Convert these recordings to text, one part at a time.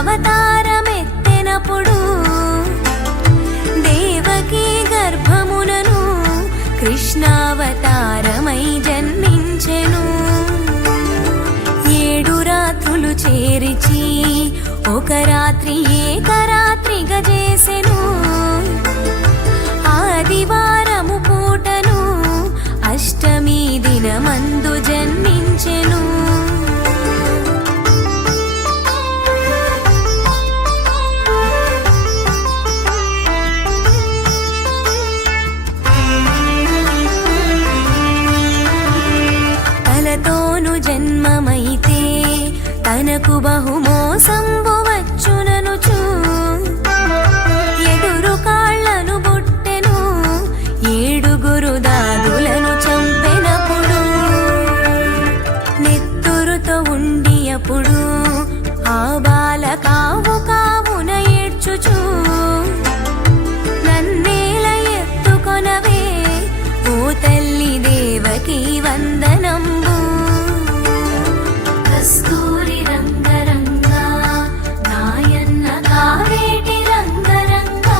అవతారమెత్తెనప్పుడు దేవకీ గర్భమునను కృష్ణావతారమై జన్మించెను. 7 రాత్రులు చేరిచి ఒక రాత్రి ఏకరాత్రిగా చేసెను. ఆదివారము పూటను అష్టమి దినమందు జన్మించెను. తలతోను జన్మమైతే తనకు బహుమోసంబు వచ్చుననుచు ఎదురు కాళ్లను బుట్టెను. 7 దాదులను చంపెనప్పుడు నెత్తురుతో ఉండియప్పుడు ఆ బాల కావు కావున ఏడ్చుచు నన్నేల ఎత్తుకొనవే ఓ తల్లి దేవకీ వందనంబు. కస్తూరి రంగరంగా నాయన్న కావేటి రంగరంగా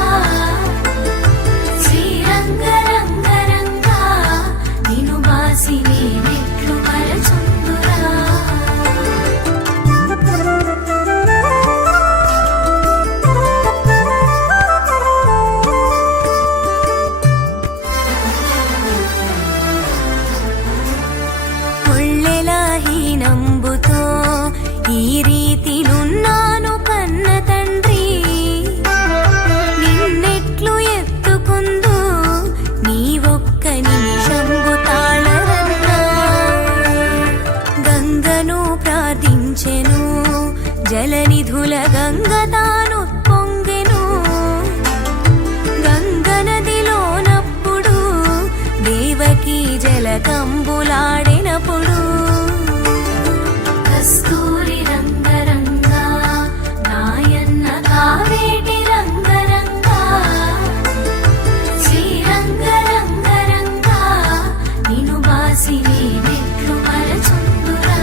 శ్రీరంగరంగరంగా నిను బాసి నేనెట్లు మరచుందురా. హీనంబుతో ఈ రీతినున్నాను కన్న తండ్రి నిన్నెట్లు ఎత్తుకుందు నీవొక్క నిమిషంబు తాళరన్నా. గంగను ప్రార్థించెను జలనిధుల గంగ తాను పొంగెను. గంగనదిలోనప్పుడు దేవకీ జలకంబులాడినప్పుడు కస్తూరి రంగరంగా నాయన్న కావేటి రంగరంగా శ్రీరంగరంగరంగా నిను బాసి నేనెట్లు మరచుందురా.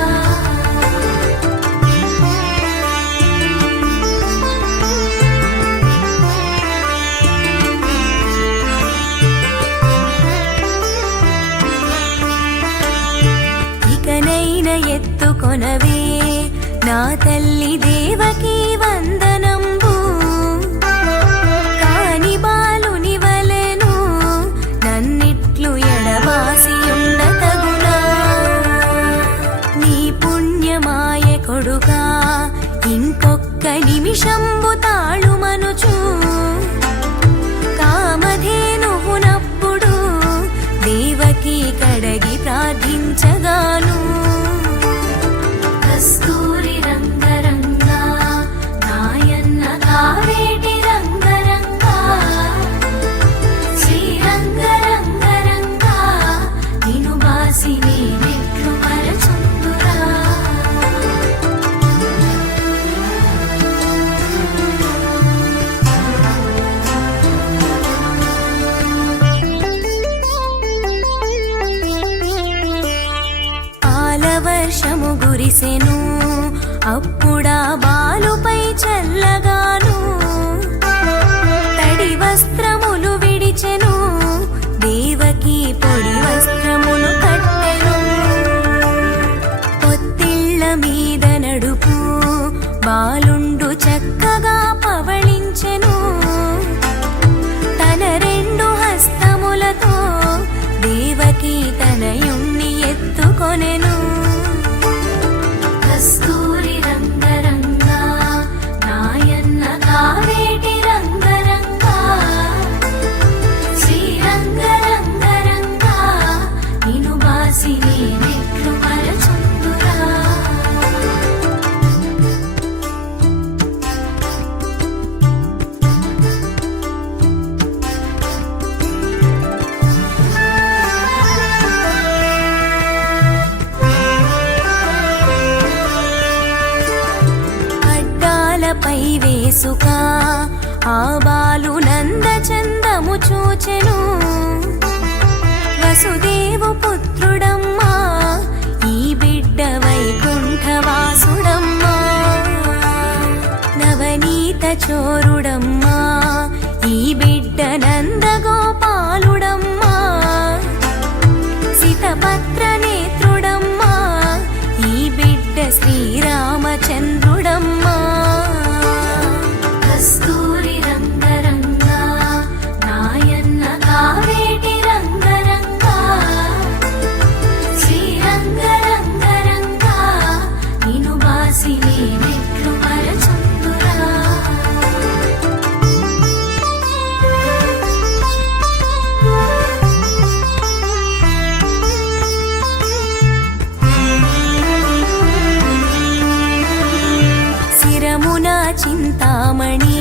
ఇకనైన ఎత్తుకొనవే నా తల్లి దేవకీ వందనంబు. కాని బాలుని వలెను నన్నిట్లు ఎడబాసి ఉండతగునా. నీ పుణ్యమాయ కొడుకా ఇంకొక్క నిమిషంబు తాళుమనుచు కామధేనువునప్పుడు దేవకీ కడగి ప్రార్థించగాను. కస్తూరి రంగరంగా నాయన్న కావేటి రంగరంగా శ్రీరంగరంగరంగా నిను బాసి నేనెట్లు మరచుందురా. వర్షము గురిసెను అప్పుడా బాలుపై చల్లగాను. తడి వస్త్రములు విడిచెను దేవకీ పొడి వస్త్రములు కట్టెను. పొత్తిళ్ల మీద నడుపు బాలుండు చక్కగా పవళించెను. తన 2 హస్తములతో దేవకీ తనయుణ్ణి ఎత్తుకొనెను. కస్తూరి రంగరంగా నాయన్న కావేటి రంగరంగా శ్రీరంగరంగరంగా నిను బాసి నేనెట్లు మరచుందురా. పై వేసుక ఆ బాలు నందచందము చూచెను. వసుదేవు పుత్రుడమ్మా ఈ బిడ్డ వైకుంఠవాసుడమ్మా. చోరుడమ్మా ఈ బిడ్డ నందగోపాలుడమ్మా సితపత్ర నేత్రుడమ్మా ఈ బిడ్డ శ్రీరామచంద్రుడమ్మా కస్తూరి రంగరంగా నాయన్న కావేటి రంగరంగా శ్రీరంగరంగరంగా నిను బాసి నేనెట్లు మరచుందురా శిరమున చింతామణి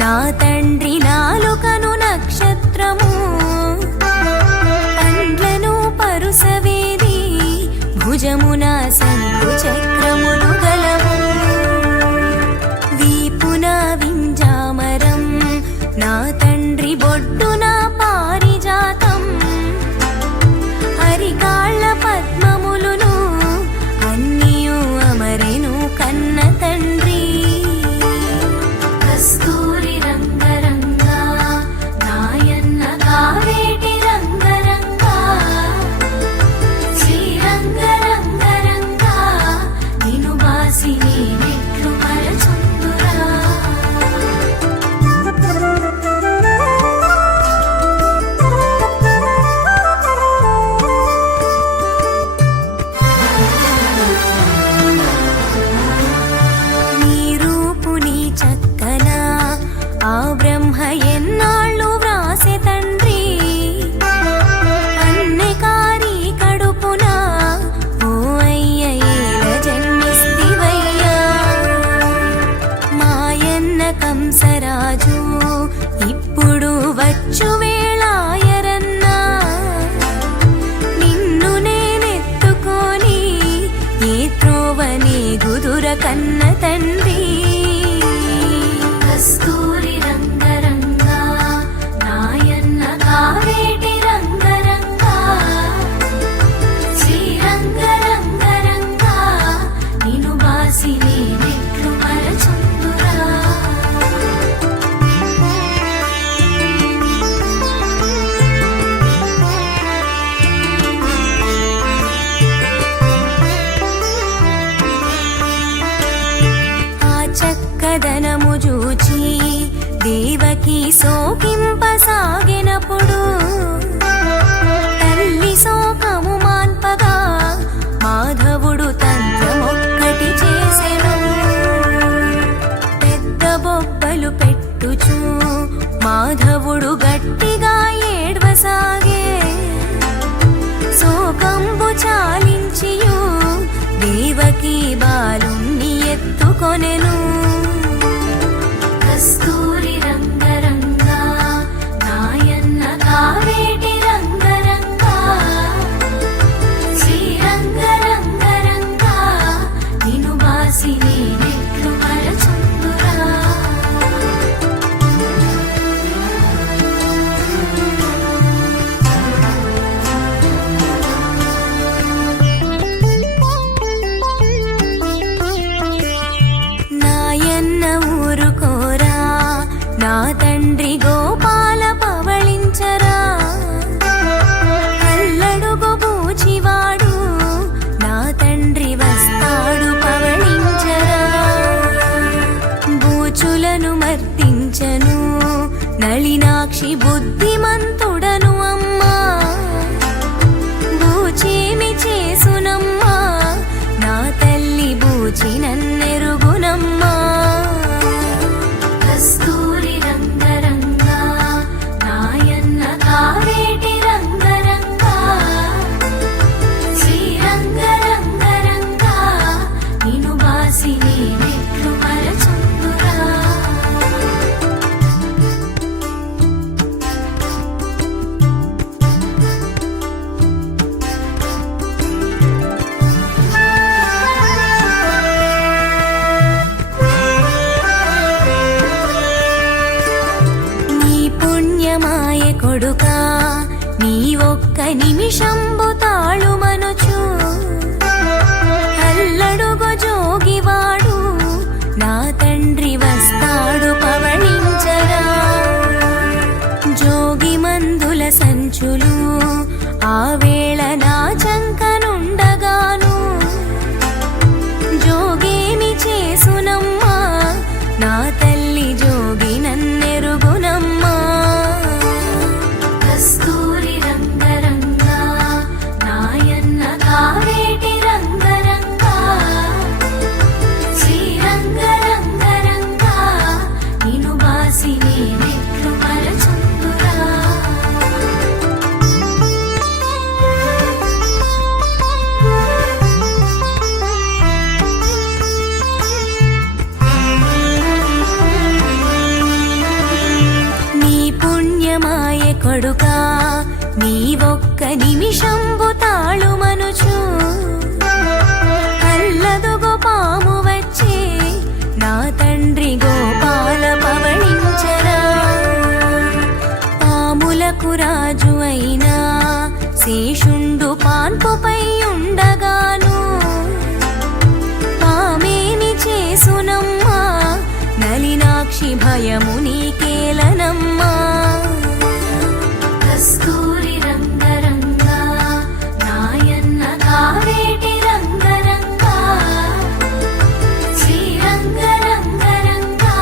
నా తండ్రి నాలుకను నక్షత్రము పండ్లను పరుసవేది భుజమున శంకు చక్రములు గలవు వీపున వింజామరం నా తండ్రి బొడ్డున పారిజాతం హరికాళ్ళ పద్మములును అన్నియు అమరెను కన్న తండ్రి కస్తూరి రంగరంగా నాయన్న కావేటి రంగరంగా శ్రీరంగరంగరంగా నిను బాసి నేనెట్లు మరచుందురా నీ రూపు నీ చక్కన ఆ బ్రహ్మ ఎన్నాళ్ళు వ్రాసె తండ్రి అన్నెకారి కడుపున ఓ అయ్య ఏల జన్మిస్తివయ్యా మాయన్న కంసరాజు ఇప్పుడు వచ్చు వేళాయరన్నా నిన్ను నేనెత్తుకొని ఏ త్రోవనే గుదుర కన్న తండ్రి కస్తూరి రంగరంగా నాయన్న కావేటి రంగరంగా శ్రీరంగరంగరంగా నిను బాసి నేనెట్లు మరచుందురా ఆ చక్కదనము చూచి దేవకి సోకింపసాగినప్పుడు తల్లి శోకము మాన్పగా మాధవుడు తంత్రమొక్కటి చేసెను పెద్ద బొబ్బలు పెట్టుచు మాధవుడు గట్టిగా ఏడ్వసాగే శోకంబు చాలించియు దేవకి బాలుణ్ణి ఎత్తుకొనెను కస్తూరి రంగరంగా నాయన్న కావేటి రంగరంగా శ్రీరంగరంగరంగా నిను బాసి నేనెట్లు మరచుందురా నాయన్న ఊరుకోరా నా తండ్రి గోపాల పవళించరా అల్లడుగు బూచివాడు నా తండ్రి వస్తాడు పవళించరా బూచులను మర్దించను నళినాక్షి బుద్ధిమంతుడను అమ్మా బూచేమి చేసునమ్మా నా తల్లి బూచి నన్నెరుగునమ్మా కస్తూరి రంగరంగా నాయన్న కావేటి రంగరంగా శ్రీరంగరంగరంగా నిను బాసి నేనెట్లు మరచుందురా నీ పుణ్యమాయ కొడుకా నీ ఒక్క నిమిషంబు తాళుమనుచు అల్లడుగు జోగివాడు నా తండ్రి వస్తాడు సంచులు ఆ వేళ నా చంకనుండగాను జోగేమి చేసునమ్మా నా తల్లి జోగి నన్నెరుగునమ్మా. కస్తూరి రంగరంగా నాయన్న కావేటి రంగరంగా శ్రీరంగ రంగరంగా నిను బాసి నేనెట్లు మరచుందురా. నీ పుణ్యమాయె కొడుకా నీవొక్క నిమిషంబు తాళుమనుచు అల్లదుగో పాము వచ్చే నా తండ్రి గోపాల పవళించరా. పాములకు రాజు అయినా శేషుండు పాన్పుపై ఉండగాను పామేమి చేసునమ్మా నలినాక్షి భయము నీకేలనమ్మా. కస్తూరి రంగరంగా నాయన్న కావేటి రంగరంగా శ్రీరంగ రంగరంగా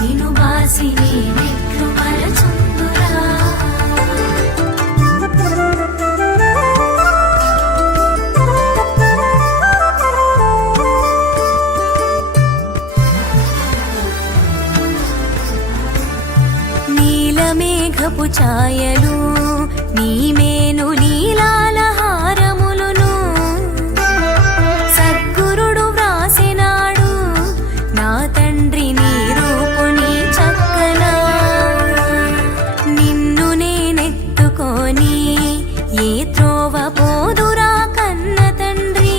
నిను బాసి నేనెట్లు మరచుందురా. నీలమేఘపు ఛాయలు నీమేను లీలాల హారములును సద్గురుడు వ్రాసినాడు నా తండ్రి నీ రూపు నీ చక్కన. నిన్ను నేనెత్తుకొని ఏ త్రోవ పోదురా కన్న తండ్రి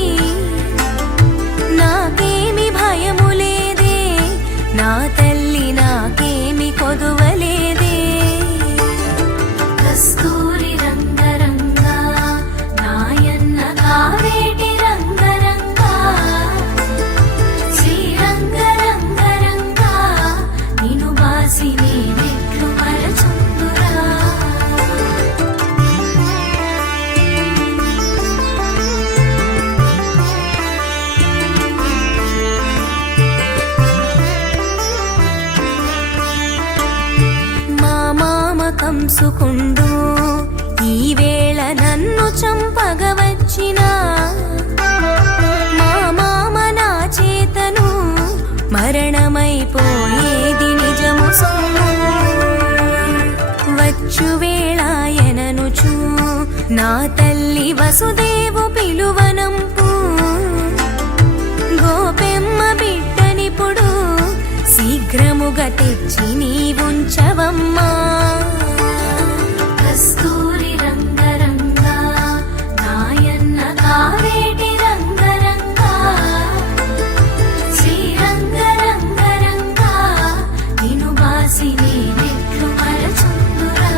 నాకేమి భయము లేదే నా తల్లి నాకేమి కొదువలేదే. కస్తూరి రంగరంగా నాయన్న కావేటి రంగరంగా శ్రీరంగ రంగరంగా నిను బాసి నేనెట్లు మరచుందురా. మా మామ కంసుకుండు ఈ వేళ నన్ను చంపగవచ్చిన మా మామ నా చేతను మరణమైపోయేది నిజము సొమ్ము. వచ్చు వేళాయననుచు నా తల్లి వసుదేవు పిలువనంపు గోపెమ్మ బిడ్డనిప్పుడు శీఘ్రముగా తెచ్చి నీవుంచవమ్మా. కస్తూరి రంగరంగా నాయన్న కావేటి రంగరంగా శ్రీరంగ రంగరంగా నిను బాసి నేనెట్లు మరచుందురా.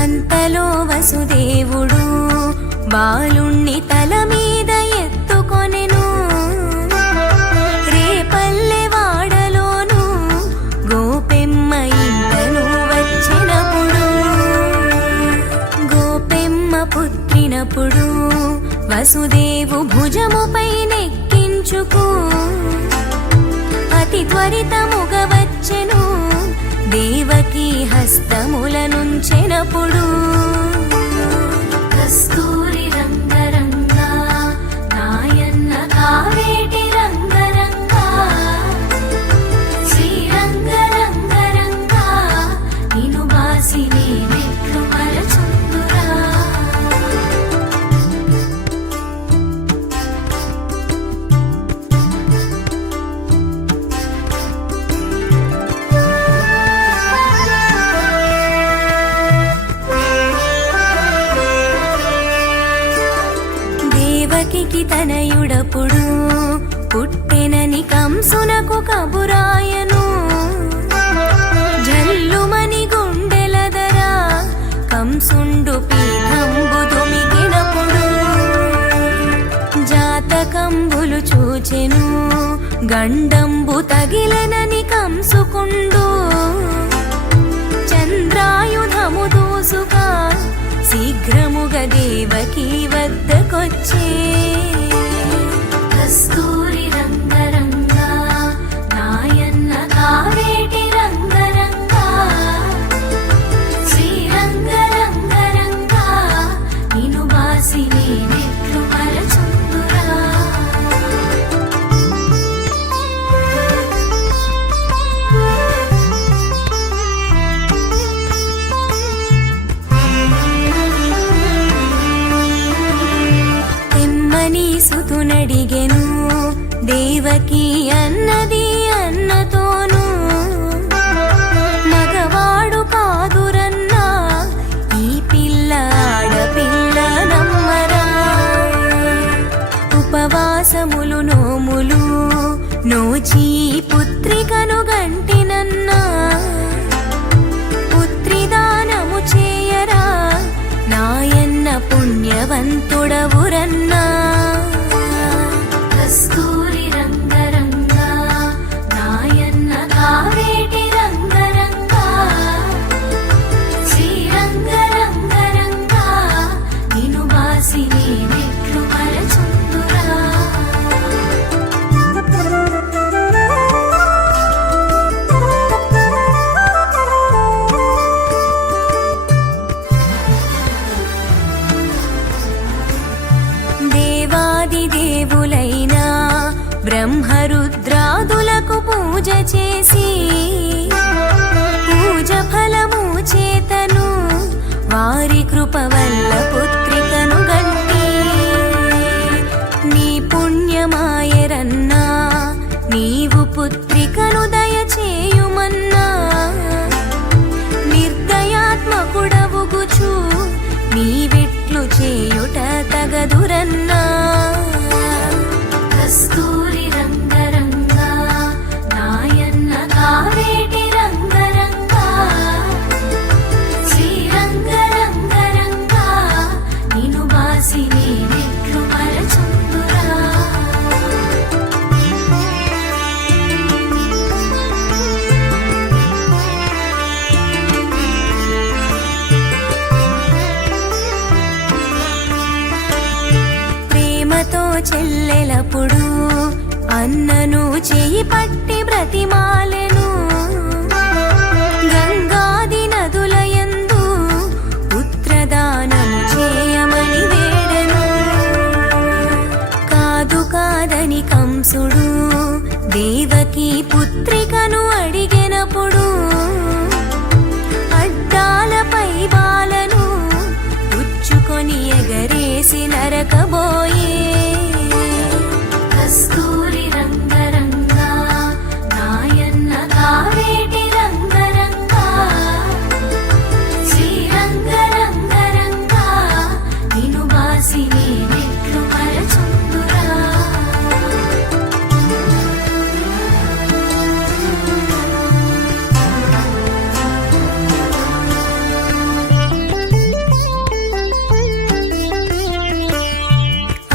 అంతలో వసుదేవుడు బాలుణ్ణి తల మీద ఎత్తుకొనెను రేపల్లె వాడలోను గోపెమ్మ ఇంటను వచ్చినప్పుడు. గోపెమ్మ పుట్టినప్పుడు వసుదేవు భుజముపై నెక్కించుకు అతి త్వరితముగా వచ్చెను దేవకీ హస్తములనుంచెనప్పుడు. కస్తూరి రంగరంగా నాయన్న కావేటి రంగరంగా శ్రీరంగ రంగరంగా నిను బాసి నేనెట్లు మరచుందురా. దేవకికి తనయుడప్పుడు పుట్టెనని కంసునకు కబురాయను జల్లుమని గుండెలదరా కంసుండు పీఠంబు దుమి గండంబు తగిలెనని కంసుకుండు చంద్రాయుధము దూసుగా శీఘ్రముగా దేవకీ వద్దకొచ్చే కస్తూరి రంగరంగా నాయన్న కావేటి రంగరంగా శ్రీరంగరంగరంగా నిను బాసి నేనెట్లు మరచుందురా సుతునడిగెను దేవకీ అన్నది అన్నతోను మగవాడు కాదురన్నా ఈ పిల్ల ఆడపిల్ల నమ్మరా ఉపవాసములు నోములు నోచి పుత్రికను గంటినన్నా పుత్రిదానము చేయరా నాయన్న పుణ్యవంతుడవురన్నా కస్తూరి రంగరంగా నాయన్న కావేటి రంగరంగా శ్రీరంగరంగరంగా నిను బాసి నేనెట్లు మరచుందురా దేవాది దేవులైనా బ్రహ్మరుద్రాదులకు పూజ చేసి పూజ ఫలము చేతను వారి కృప వల్ల పుత్రికను గంటి నీ పుణ్యమాయరన్నా నీవు పుత్రికను దయచేయుమన్నా నిర్దయాత్మకుడవుగుచు నీవిట్లు చేయుట తగదురన్నా కస్తూరి రంగరంగా నాయన్న కావేటి రంగరంగా శ్రీరంగరంగరంగా నిను బాసి నేనెట్లు మరచుందురా ప్రేమతో చెల్లెలప్పుడు అన్నను చేయి పట్టి బ్రతిమాలెను గంగాది నదులయందు పుత్రదానం చేయమని వేడెను కాదు కాదని కంసుడు దేవకీ పుత్రికను అడిగినప్పుడు అడ్డాలపై బాలను పుచ్చుకొని ఎగరేసి నరకబోయే కస్తూరి రంగరంగా నాయన్న కావేటి రంగరంగా శ్రీరంగరంగరంగా నిను బాసి నేనెట్లు మరచుందురా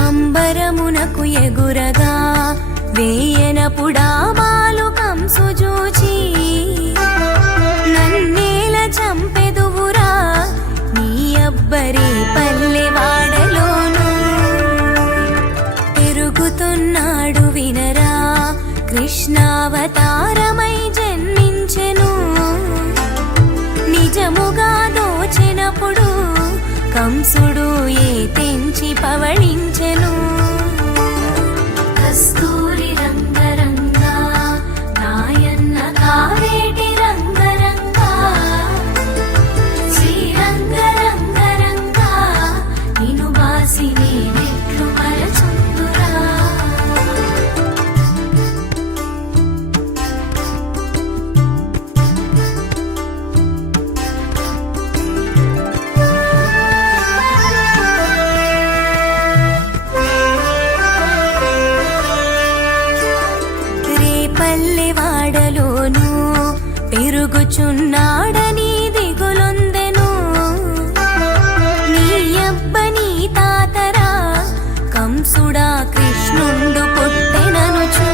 అంబరమునకు ఎగురగా వేయనపుడామాలు కంసు జూచి నన్నేల చంపెదువురా నీ అబ్బరే పల్లెవాడలోను పెరుగుతున్నాడు వినరా కృష్ణావతారమై జన్మించెను నిజముగా దోచెనప్పుడు కంసుడు ఏ తెంచి పవళించెను కస్తూరి రంగరంగా నాయన్న కావేటి రంగరంగా శ్రీరంగరంగరంగా నిను బాసి నేనెట్లు మరచుందురా పల్లెవాడలోను పెరుగుచున్నాడని దిగులొందెను నీ అబ్బని తాతరా కంసుడా కృష్ణుండు పుట్టెననుచు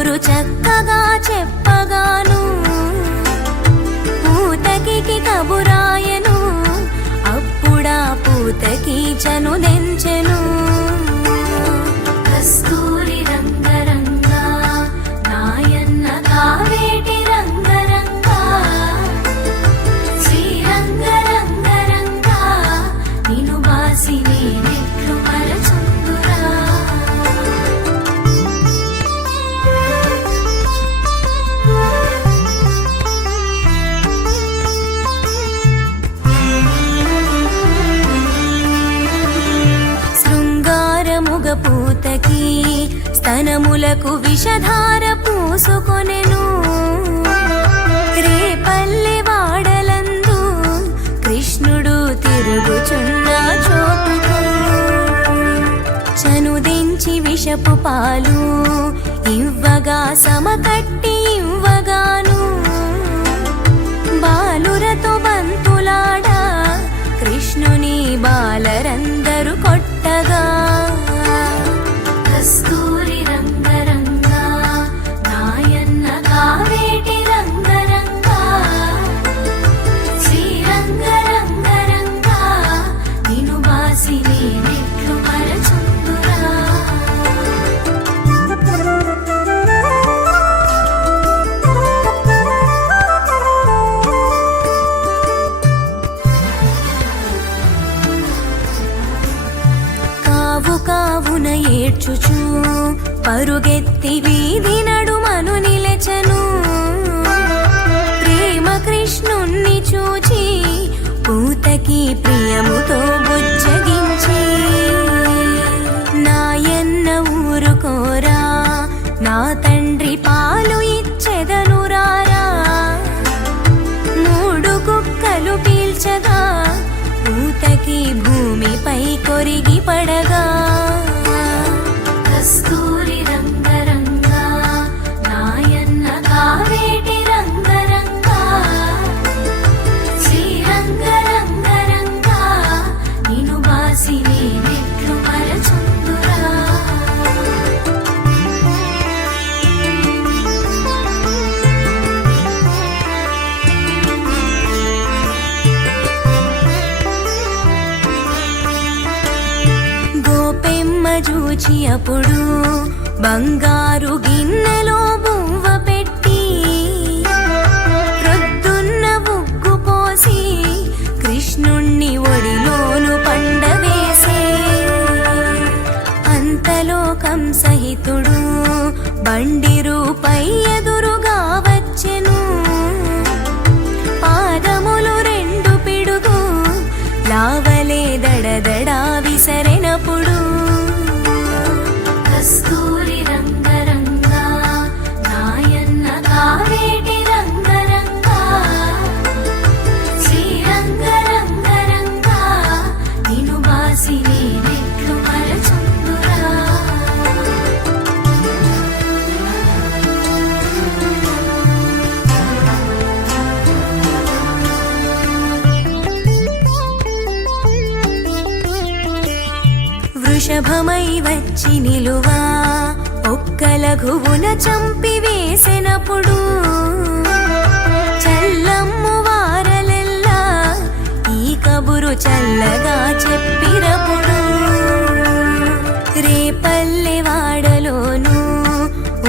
కబురు చక్కగా చెప్పగాను పూతకి కబురాయను. అప్పుడా పూతకి చనుదెంచెను. కస్తూరి రంగరంగా నాయన్న కావేటి రంగరంగా శ్రీరంగరంగరంగా నిను బాసి నేనెట్లు మరచుందురా. శృంగారముగ పూతకి స్తనములకు విషధార పూసుకొనెను. రేపల్లె వాడలందు కృష్ణుడు తిరుగుచున్న చోటుకు చనుదించి విషపు పాలు ఇవ్వగా సమకట్టి ఇవ్వగాను బాలురతో బంతులాడా కృష్ణుని బాలరందరు కొట్టగా. కస్తూరి రంగరంగా నాయన్న కావేటి రంగరంగా శ్రీరంగరంగరంగా నిను బాసి నేనెట్లు మరచుందురా. కావు కావున ఏడ్చుచు పరుగెత్తి వీధి నడుమను నిలచెను. ప్రేమ కృష్ణుణ్ణి చూచి పూతకి ప్రియముతో బుజ్జగించి నాయన్న ఊరుకోరా నా తండ్రి పాలు ఇచ్చెదనురారా. మూడు కుక్కలు పీల్చగా పూతకి భూమిపై కొరిగి పడగా. కస్తూరి రంగరంగా నాయన్న కావేటి రంగరంగా శ్రీరంగరంగరంగా నిను బాసి నేనెట్లు మరచుందురా. గోపెమ్మ చూచి అప్పుడు బంగారు గిన్నెలో బువ్వ పెట్టి ప్రొద్దున్న ఉగ్గు పోసి కృష్ణుణ్ణి ఒడిలోను పండవేసే. అంతలో కంసహితుడు బండి రూపై ఎదురుగా వచ్చెను. పాదములు రెండు పిడుగు లావలే దడదడా విసరెనప్పుడు. కస్తూరి రంగరంగా నాయన్న కావేటి రంగరంగా శ్రీరంగరంగరంగా నిను బాసి నేనెట్లు మరచుందురా. వృషభమై వచ్చి నిలువా ఒక్క లఘువున చంపి వేసినప్పుడు చల్లమ్ము వారలెల్లా ఈ కబురు చల్లగా చెప్పినప్పుడు. రేపల్లె వాడలోను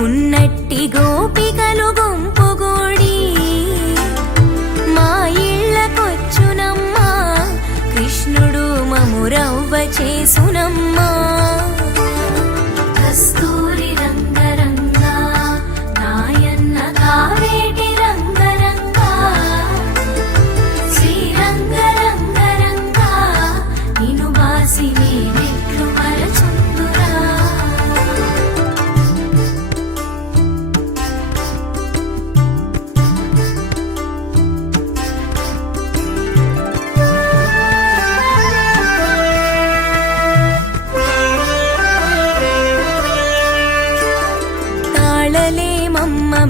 ఉన్నట్టి గోపికలు గుంపుగూడి మా ఇళ్ళకొచ్చునమ్మా కృష్ణుడు మమురవ్వ చేసునమ్మా. కస్తూరి రంగరంగా నాయన్న కావేటి రంగరంగా శ్రీరంగరంగరంగా నిను బాసి నేనెట్లు మరచుందురా.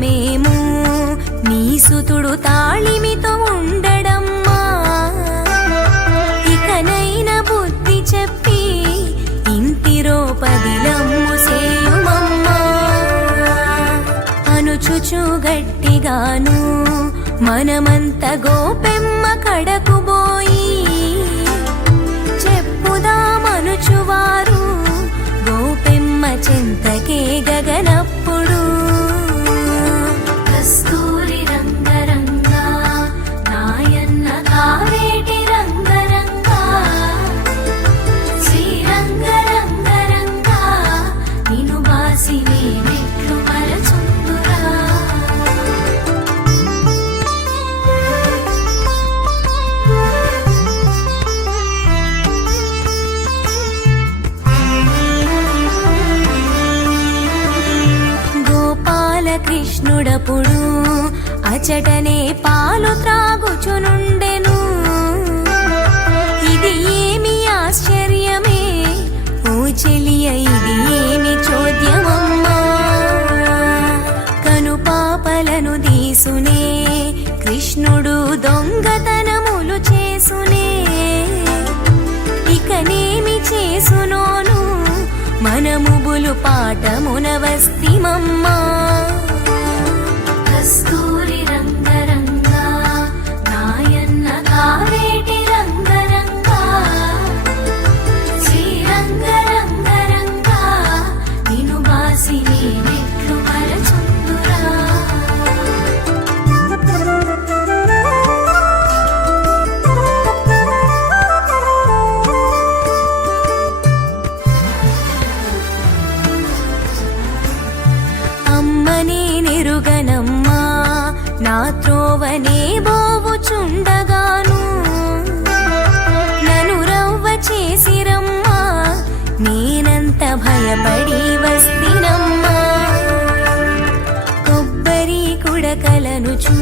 మేము నీ సుతుడు తాళిమితో ఉండడమ్మా. ఇకనైనా బుద్ధి చెప్పి ఇంటిరో పదిలమ్ము సేయుమమ్మా. గట్టిగాను మనమంత గోపెమ్మ కడకు పోయి చెప్పుదామనుచువారు గోపెమ్మ చెంతకే గగనప్పుడు కస్తూరి రంగరంగా నాయన్న కావేటి రంగరంగా శ్రీరంగ రంగరంగా నిను బాసి నేనెట్లు మరచుందురా కృష్ణుడప్పుడు అచటనే పాలు త్రాగుచునుండెను ఇది ఏమి ఆశ్చర్యమే ఓ చెలియ ఇది ఏమి చోద్యమమ్మా కను పాపలను దీసునే కృష్ణుడు దొంగతనములు చేసునే ఇకనేమి చేసునోను మనముబులు పాఠమున వస్తిమమ్మా కస్తూరి రంగరంగా నాయన్న కావేటి రంగరంగా శ్రీరంగ రంగరంగా నిను బాసి నేనెట్లు మరచుందురా అమ్మనే నెరుగనమ్మా నా త్రోవనే బోవుచుండగాను నను రవ్వ చేసిరమ్మా నేనంత భయపడి వస్తినమ్మా కొబ్బరి కుడకలనుచు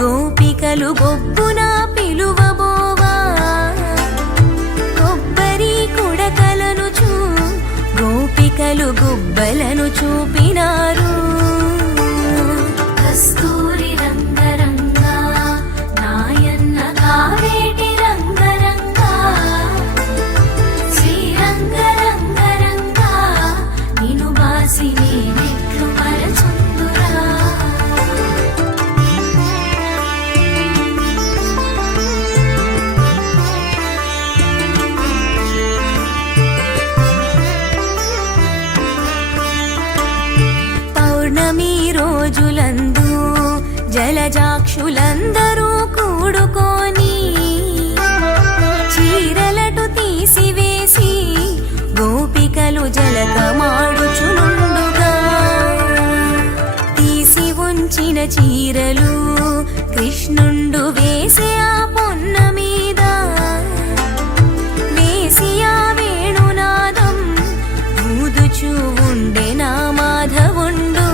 గోపికలు బొబ్బున పిలువబోవా కొబ్బరి కుడకలనుచు గోపికలు గుబ్బలను చూపినారు కస్తూరి రంగరంగా నాయన్న కావేటి రంగరంగా శ్రీరంగ రంగరంగా నిను బాసి నేనెట్లు మరచుందురా పౌర్ణమి రోజులందు జలజాక్షులందరూ కూడుకొని చీరలటు తీసివేసి గోపికలు జలకమాడుచునుండుగా తీసి ఉంచిన చీరలు కృష్ణుండు వేసే ఆ పొన్న మీద వేసి ఆ వేణునాదం ఊదుచూ ఉండే నా మాధవుండు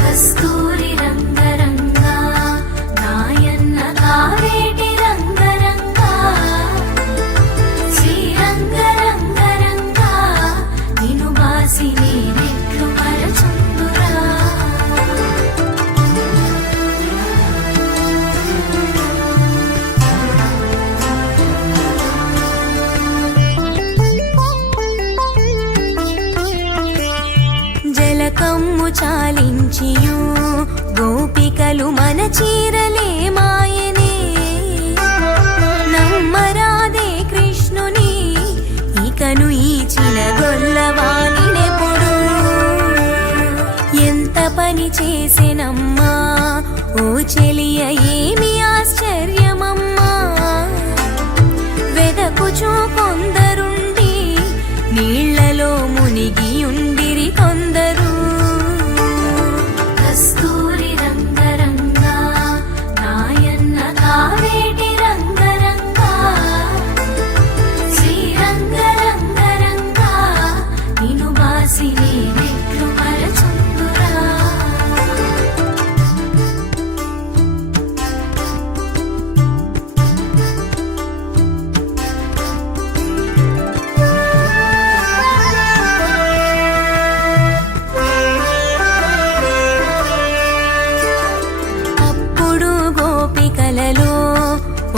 కస్తూరి రంగరంగా నాయన్న కావేటి రంగరంగా శ్రీరంగ రంగరంగా నిను బాసి నేనెట్లు మరచుందురా జలకమ్ము చాలించియు గోపికలు మన చీరలే మాయనే నమ్మరాదే కృష్ణుని ఇకను ఈ చిలగొల్లవానినెప్పుడు ఎంత పని చేసెనమ్మా ఓ చెలియ ఏమి ఆశ్చర్యమమ్మా వెదకుచూ కొందరుండి నీళ్లలో మునిగియుండిరి కొందరు కస్తూరి రంగరంగా నాయన్న కావేటి రంగరంగా శ్రీరంగ రంగరంగా నిను బాసి నేనెట్లు మరచుందురా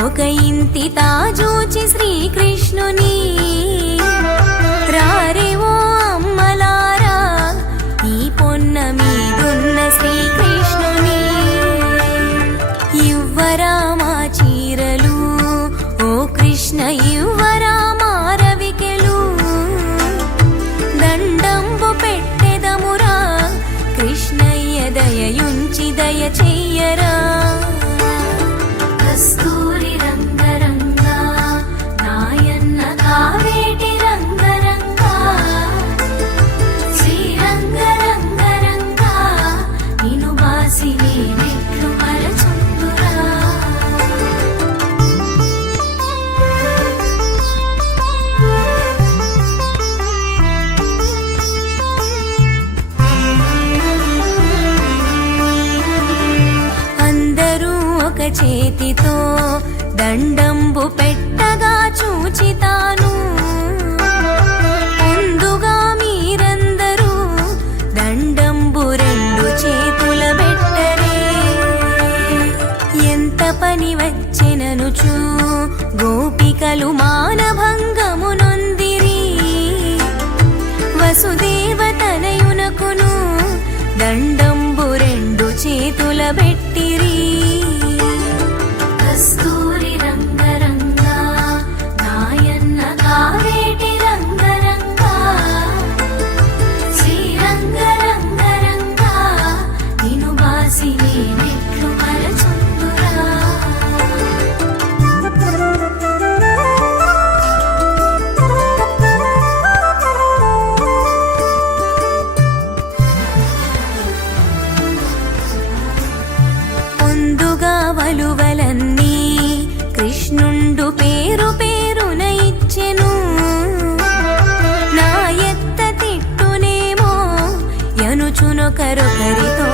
ఒక ఇంటి తాజూచి శ్రీకృష్ణుని రారే ఓ అమ్మలారా ఈ పొన్న మీదున్న చెయ్యరా కస్తూరి రంగరంగా నాయన్న కావేటి రంగరంగా శ్రీరంగ రంగరంగా నిను బాసి నేనెట్లు మరచుందురా చేతితో దండంబు పెట్టగా చూచితాను ముందుగా మీరందరూ దండంబు రెండు చేతుల బెట్టరే ఎంత పని వచ్చెననుచు గోపికలు మానభంగము నొందిరి వసుదేవ తనయునకును దండంబు రెండు చేతుల బెట్టిరి కస్తూరి రంగరంగా నాయన్న కావేటి రంగరంగా శ్రీరంగ రంగరంగా నిను బాసి నేనెట్లు మరచుందురా ముందుగా వలువలన్నీ కృష్ణుండు పేరు పేరున ఇచ్చెను నా ఎత్త తిట్టునేమో యనుచునొకరొకరితో